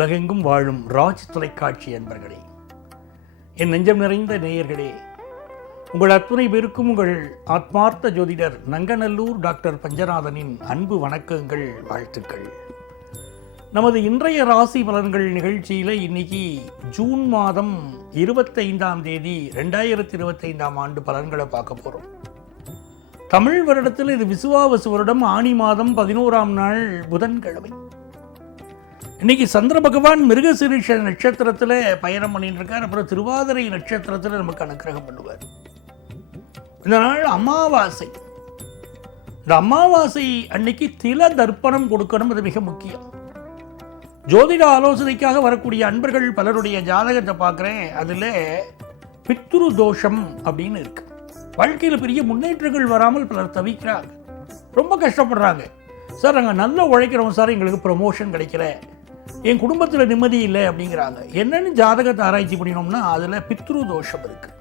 உலகெங்கும் வாழும் ராஜ் தொலைக்காட்சி அன்பர்களே, என் நெஞ்சம் நிறைந்த நேயர்களே, உங்கள் அத்துணை பேருக்கும் உங்கள் ஆத்மார்த்த ஜோதிடர் நங்கநல்லூர் டாக்டர் பஞ்சநாதனின் அன்பு வணக்கங்கள், வாழ்த்துக்கள். நமது இன்றைய ராசி பலன்கள் நிகழ்ச்சியில் இன்னைக்கு ஜூன் மாதம் 25ஆம் தேதி 2025ஆம் ஆண்டு பலன்களை பார்க்க போகிறோம். தமிழ் வருடத்தில் இது விசுவாவசு வருடம், ஆனி மாதம் 11ஆம் நாள் புதன்கிழமை. இன்னைக்கு சந்திர பகவான் மிருகசீரிஷ நட்சத்திரத்தில் பயணம் பண்ணிட்டு இருக்கார். அப்புறம் திருவாதிரை நட்சத்திரத்தில் நமக்கு அனுக்கிரகம் பண்ணுவார். இந்த நாள் அமாவாசை. இந்த அமாவாசை அன்னைக்கு தில தர்ப்பணம் கொடுக்கணும், அது மிக முக்கியம். ஜோதிட ஆலோசனைக்காக வரக்கூடிய அன்பர்கள் பலருடைய ஜாதகத்தை பார்க்குறேன். அதில் பித்ரு தோஷம் அப்படின்னு இருக்கு. வாழ்க்கையில் பெரிய முன்னேற்றங்கள் வராமல் பலர் தவிக்கிறாங்க, ரொம்ப கஷ்டப்படுறாங்க. சார், நாங்கள் நல்லா உழைக்கிறோம் சார், எங்களுக்கு ப்ரமோஷன் கிடைக்கல, என் குடும்பத்தில் நிம்மதி இல்லை அப்படிங்கிறாங்க. என்னென்னு ஜாதகத்தை ஆராய்ச்சி பண்ணினோம்னா அதில் பித்ரு தோஷம் இருக்குது.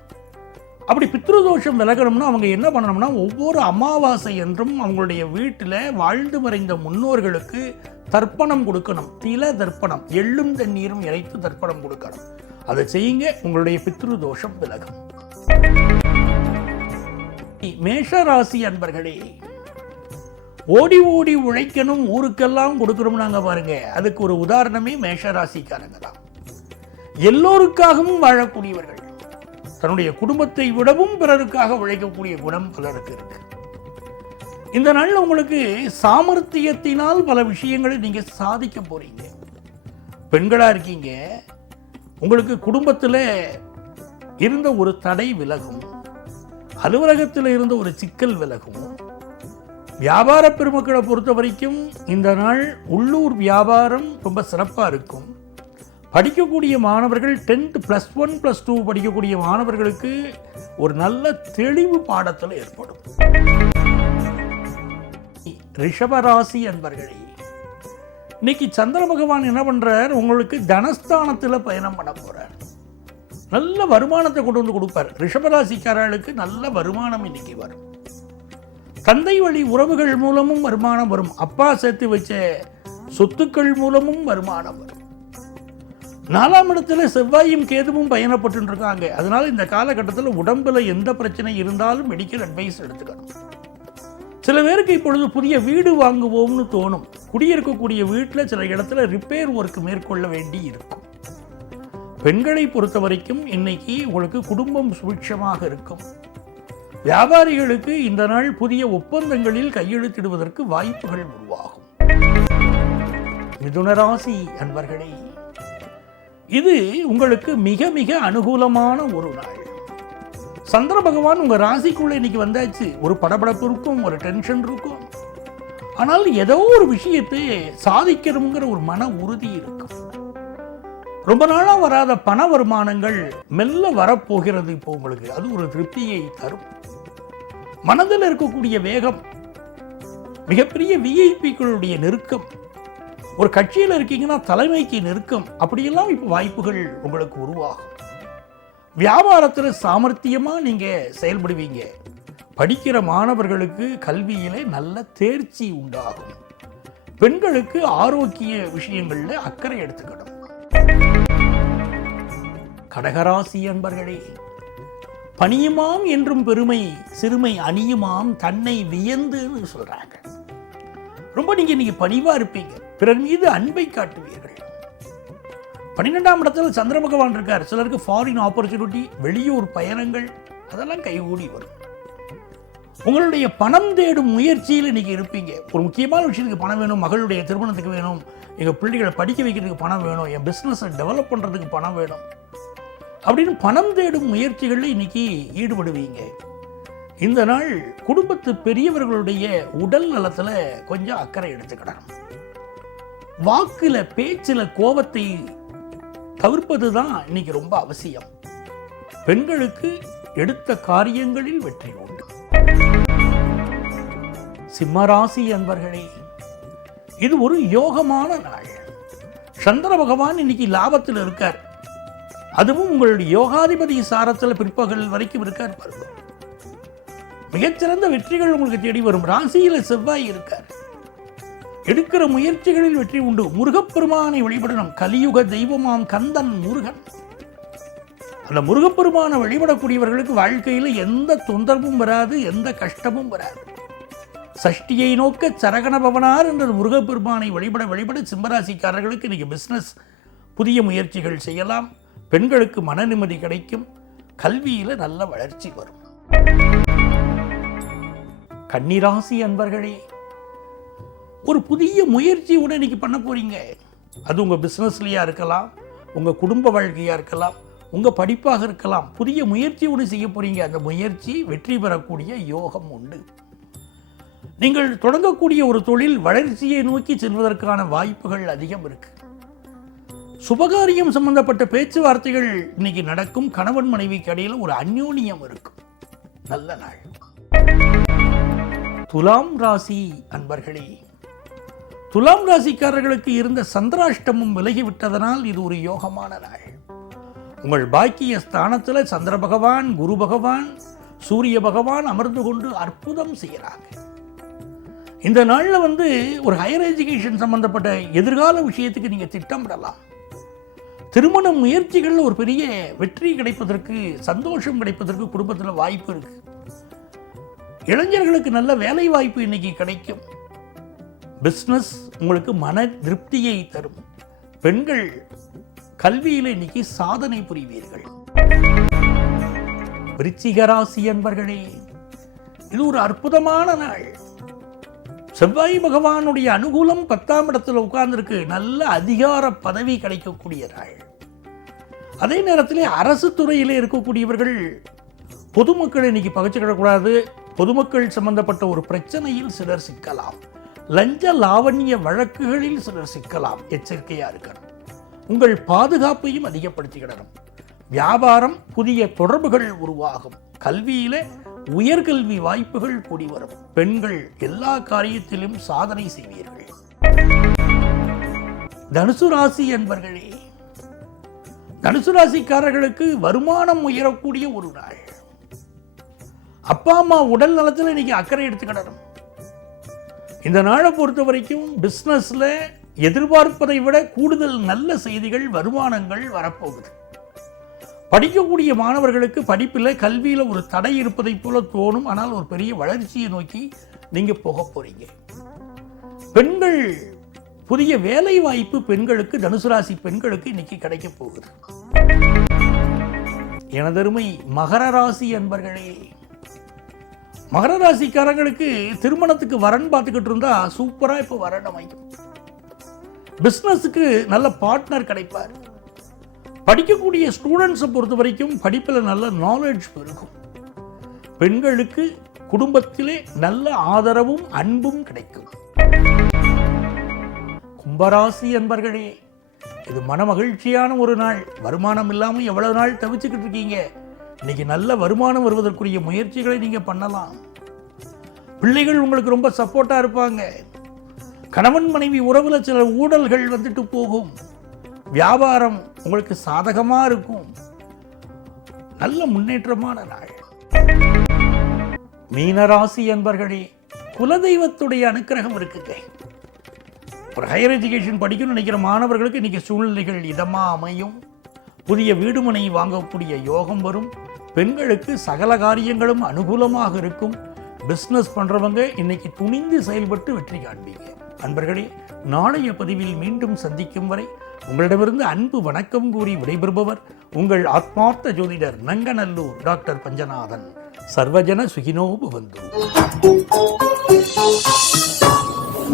அப்படி பித்ரு தோஷம் விலகணும்னா அவங்க என்ன பண்ணணும்னா, ஒவ்வொரு அமாவாசை என்றும் அவங்களுடைய வீட்டில் வாழ்ந்து மறைந்த முன்னோர்களுக்கு தர்ப்பணம் கொடுக்கணும். தில தர்ப்பணம், எள்ளும் தண்ணீரும் இறைத்து தர்ப்பணம் கொடுக்கணும். அதை செய்யுங்க, உங்களுடைய பித்ரு தோஷம் விலகும். மேஷராசி அன்பர்களே, ஓடி ஓடி உழைக்கணும், ஊருக்கெல்லாம் கொடுக்கணும். நாங்கள் பாருங்க, அதுக்கு ஒரு உதாரணமே மேஷராசிக்காரங்க தான். எல்லோருக்காகவும் வாழக்கூடியவர்கள், தன்னுடைய குடும்பத்தை விடவும் பிறருக்காக உழைக்கக்கூடிய குணம் பலருக்கு இருக்கு. இந்த நாள் உங்களுக்கு சாமர்த்தியத்தினால் பல விஷயங்களை நீங்க சாதிக்க போறீங்க. பெண்களா இருக்கீங்க, உங்களுக்கு குடும்பத்தில் இருந்த ஒரு தடை விலகும், அலுவலகத்தில் இருந்த ஒரு சிக்கல் விலகும். வியாபார பெருமக்களை பொறுத்த வரைக்கும் இந்த நாள் உள்ளூர் வியாபாரம் ரொம்ப சிறப்பாக இருக்கும். படிக்கக்கூடிய மாணவர்கள் 10th +1 +2 படிக்கக்கூடிய மாணவர்களுக்கு ஒரு நல்ல தெளிவு பாடத்தில் ஏற்படும். ரிஷபராசி அன்பர்களே, இன்னைக்கு சந்திர பகவான் என்ன பண்றார், உங்களுக்கு தனஸ்தானத்தில் பயணம் பண்ண போறார். நல்ல வருமானத்தை கொண்டு வந்து கொடுப்பார். ரிஷபராசிக்காரர்களுக்கு நல்ல வருமானம் இன்னைக்கு வரும். தந்தை வழி உறவுகள் மூலமும் வருமானம் வரும். அப்பா சேர்த்து வச்ச சொத்துக்கள் மூலமும் வருமானம் வரும். 4ஆம் இடத்துல செவ்வாயும் கேதுவும் பயணப்பட்டு இருக்காங்க. அதனால இந்த காலகட்டத்தில் உடம்புல எந்த பிரச்சனை இருந்தாலும் மெடிக்கல் அட்வைஸ் எடுத்துக்கணும். சில பேருக்கு இப்பொழுது புதிய வீடு வாங்குவோம்னு தோணும். குடியிருக்கக்கூடிய வீட்டில் சில இடத்துல ரிப்பேர் ஒர்க் மேற்கொள்ள வேண்டி இருக்கும். பெண்களை பொறுத்த வரைக்கும் இன்னைக்கு உங்களுக்கு குடும்பம் சுபிட்சமாக இருக்கும். வியாபாரிகளுக்கு இந்த நாள் புதிய ஒப்பந்தங்களில் கையெழுத்திடுவதற்கு வாய்ப்புகள் உருவாகும். மிதுனராசி அன்பர்களே, இது உங்களுக்கு மிக மிக அனுகூலமான ஒரு நாள். சந்திர பகவான் உங்க ராசிக்குள்ள இன்னைக்கு வந்தாச்சு. ஒரு படபடப்பு இருக்கும், ஒரு டென்ஷன் இருக்கும். ஆனால் ஏதோ ஒரு விஷயத்தை சாதிக்கணுங்கிற ஒரு மன உறுதி இருக்கும். ரொம்ப நாளா வராத பண வருமானங்கள் மெல்ல வரப்போகிறது. இப்போ உங்களுக்கு அது ஒரு திருப்தியை தரும். மனதில் இருக்கக்கூடிய வேகம், மிகப்பெரிய விஐபிக்களுடைய நெருக்கம், ஒரு கட்சியில் இருக்கீங்கன்னா தலைமைக்கு நெருக்கம், அப்படியெல்லாம் இப்போ வாய்ப்புகள் உங்களுக்கு உருவாகும். வியாபாரத்தில் சாமர்த்தியமா நீங்க செயல்படுவீங்க. படிக்கிற மாணவர்களுக்கு கல்வியிலே நல்ல தேர்ச்சி உண்டாகும். பெண்களுக்கு ஆரோக்கிய விஷயங்கள்ல அக்கறை எடுத்துக்கணும். கடகராசி அன்பர்களே, பணியுமாம் என்றும் பெருமை, சிறுமை அணியுமாம் தன்னை வியந்துன்னு சொல்றாங்க. ரொம்ப நீங்க இன்னைக்கு பணிவா இருப்பீங்க, பிறர் மீது அன்பை காட்டுவீர்கள். 12ஆம் இடத்துல சந்திர பகவான் இருக்கார். சிலருக்கு ஃபாரின் ஆப்பர்ச்சுனிட்டி, வெளியூர் பயணங்கள், அதெல்லாம் கைகூடி வரும். உங்களுடைய பணம் தேடும் முயற்சியில் இன்னைக்கு இருப்பீங்க. ஒரு முக்கியமான விஷயத்துக்கு பணம் வேணும், மகளுடைய திருமணத்துக்கு வேணும், எங்கள் பிள்ளைகளை படிக்க வைக்கிறதுக்கு பணம் வேணும், என் பிஸ்னஸை டெவலப் பண்ணுறதுக்கு பணம் வேணும் அப்படின்னு பணம் தேடும் முயற்சிகளில் இன்னைக்கு ஈடுபடுவீங்க. இந்த நாள் குடும்பத்து பெரியவர்களுடைய உடல் நலத்தில் கொஞ்சம் அக்கறை எடுத்துக்கிடணும். வாக்குல பேச்சில் கோபத்தை தவிர்ப்பது தான் இன்னைக்கு ரொம்ப அவசியம். பெண்களுக்கு எடுத்த காரியங்களில் வெற்றி உண்டு. சிம்மராசி அன்பர்களே, இது ஒரு யோகமான நாள். சந்திர பகவான் இன்னைக்கு லாபத்தில் இருக்கார். அதுவும் உங்களுடைய யோகாதிபதி சாரத்தில் பிற்பகல் வரைக்கும் இருக்கார். மிகச்சிறந்த வெற்றிகள் உங்களுக்கு தேடி வரும். ராசியில் செவ்வாய் இருக்கார். எடுக்கிற முயற்சிகளில் வெற்றி உண்டு. முருகப்பெருமானை வழிபடணும். கலியுக தெய்வமாம் கந்தன் முருகன். அந்த முருகப்பெருமானை வழிபடக்கூடியவர்களுக்கு வாழ்க்கையில் எந்த தொந்தரவும் வராது, எந்த கஷ்டமும் வராது. சஷ்டியை நோக்க சரகண பவனார் என்ற முருகப்பெருமானை வழிபட சிம்மராசிக்காரர்களுக்கு இன்னைக்கு பிஸ்னஸ் புதிய முயற்சிகள் செய்யலாம். பெண்களுக்கு மன நிம்மதி கிடைக்கும். கல்வியில் நல்ல வளர்ச்சி வரும். கன்னிராசி அன்பர்களே, ஒரு புதிய முயற்சி கூட இன்னைக்கு பண்ண போறீங்க. அது உங்கள் பிஸ்னஸ்லையா இருக்கலாம், உங்கள் குடும்ப வாழ்க்கையாக இருக்கலாம், உங்கள் படிப்பாக இருக்கலாம். புதிய முயற்சி ஒன்று செய்ய போறீங்க. அந்த முயற்சி வெற்றி பெறக்கூடிய யோகம் உண்டு. நீங்கள் தொடங்கக்கூடிய ஒரு தொழில் வளர்ச்சியை நோக்கி செல்வதற்கான வாய்ப்புகள் அதிகம் இருக்கு. சுபகாரியம் சம்பந்தப்பட்ட பேச்சுவார்த்தைகள் இன்னைக்கு நடக்கும். கணவன் மனைவிக்கு இடையில் ஒரு அந்யோன்யம் இருக்கும். நல்ல நாள். துலாம் ராசி அன்பர்களே, துலாம் ராசிக்காரர்களுக்கு இருந்த சந்திராஷ்டமம் விலகிவிட்டதனால் இது ஒரு யோகமான நாள். உங்கள் பாக்கிய ஸ்தானத்தில் சந்திர பகவான், குரு பகவான், சூரிய பகவான் அமர்ந்து கொண்டு அற்புதம் செய்கிறாங்க. இந்த நாளில் ஒரு ஹையர் எஜுகேஷன் சம்பந்தப்பட்ட எதிர்கால விஷயத்துக்கு நீங்கள் திட்டமிடலாம். திருமண முயற்சிகளில் ஒரு பெரிய வெற்றி கிடைப்பதற்கு, சந்தோஷம் கிடைப்பதற்கு குடும்பத்தில் வாய்ப்பு இருக்கு. இளைஞர்களுக்கு நல்ல வேலை வாய்ப்பு இன்னைக்கு கிடைக்கும். பிஸ்னஸ் உங்களுக்கு மன திருப்தியை தரும். பெண்கள் கல்வியில் இன்னைக்கு சாதனை புரிவீர்கள். விருச்சிக ராசி அன்பர்களே, இது ஒரு அற்புதமான நாள். செவ்வாய் பகவானுடைய அனுகூலம் 10ஆம் இடத்துல உட்கார்ந்துருக்கு. நல்ல அதிகார பதவி கிடைக்கக்கூடிய நாள். அதே நேரத்தில் அரசு துறையிலே இருக்கக்கூடியவர்கள் பொதுமக்களை இன்னைக்கு பகைச்சுக்கிடக்கூடாது. பொதுமக்கள் சம்பந்தப்பட்ட ஒரு பிரச்சனையில் சிலர் சிக்கலாம். லஞ்ச லாவண்ய வழக்குகளில் சிலர் சிக்கலாம். எச்சரிக்கையா இருக்கணும். உங்கள் பாதுகாப்பையும் அதிகப்படுத்திக்கிடணும். வியாபாரம், புதிய தொடர்புகள் உருவாகும். கல்வியில உயர்கல்வி வாய்ப்புகள் கூடி வரும். பெண்கள் எல்லா காரியத்திலும் சாதனை செய்வீர்கள். தனுசு ராசி என்பர்களே, தனுசு ராசிக்காரர்களுக்கு வருமானம் உயரக்கூடிய ஒரு நாள். அப்பா அம்மா உடல் நலத்தில் இன்னைக்கு அக்கறை எடுத்துக்கிடணும். இந்த நாளை பொறுத்த வரைக்கும் பிஸ்னஸ்ல எதிர்பார்ப்பதை விட கூடுதல் நல்ல செய்திகள், வருமானங்கள் வரப்போகுது. படிக்கக்கூடிய மாணவர்களுக்கு படிப்பில், கல்வியில் ஒரு தடை இருப்பதை போல தோணும். ஆனால் ஒரு பெரிய வளர்ச்சியை நோக்கி நீங்க போக போறீங்க. பெண்கள், புதிய வேலை வாய்ப்பு பெண்களுக்கு, தனுசு ராசி பெண்களுக்கு இன்னைக்கு கிடைக்க போகுது. எனதருமை மகர ராசி அன்பர்களே, மகர ராசிக்காரங்களுக்கு திருமணத்துக்கு வரன் பார்த்துக்கிட்டு இருந்தா சூப்பரா இப்ப வரன் அமைக்கும். பிசினஸுக்கு நல்ல பார்ட்னர் கிடைப்பார். படிக்கக்கூடிய ஸ்டூடெண்ட்ஸை பொறுத்த வரைக்கும் படிப்பில் நல்ல நாலேஜ் இருக்கும். பெண்களுக்கு குடும்பத்திலே நல்ல ஆதரவும் அன்பும் கிடைக்கும். கும்பராசி அன்பர்களே, இது மன மகிழ்ச்சியான ஒரு நாள். வருமானம் இல்லாமல் எவ்வளவு நாள் தவிச்சுக்கிட்டு இருக்கீங்க. இன்னைக்கு நல்ல வருமானம் வருவதற்குரிய முயற்சிகளை நீங்க பண்ணலாம். பிள்ளைகள் உங்களுக்கு ரொம்ப சப்போர்ட்டா இருப்பாங்க. கணவன் மனைவி உறவுல சில ஊழல்கள் வந்துட்டு போகும். வியாபாரம் உங்களுக்கு சாதகமா இருக்கும். நல்ல முன்னேற்றமான நாள். மீனராசி அன்பர்களே, குலதெய்வத்துடைய அனுக்கிரகம் இருக்குங்க. ஒரு ஹையர் எஜுகேஷன் படிக்கணும்னு நினைக்கிற மாணவர்களுக்கு இன்னைக்கு சூழ்நிலைகள் இதமா அமையும். புதிய வீடுமனை வாங்கக்கூடிய யோகம் வரும். பெண்களுக்கு சகல காரியங்களும் அனுகூலமாக இருக்கும். பிஸ்னஸ் பண்றவங்க இன்னைக்கு துணிந்து செயல்பட்டு வெற்றி காண்பீங்க. அன்பர்களே, நாளைய பதிவில் மீண்டும் சந்திக்கும் வரை உங்களிடமிருந்து அன்பு வணக்கம் கூறி விடைபெறுபவர் உங்கள் ஆத்மார்த்த ஜோதிடர் நங்கநல்லூர் டாக்டர் பஞ்சநாதன். சர்வஜன சுகினோ பவந்து.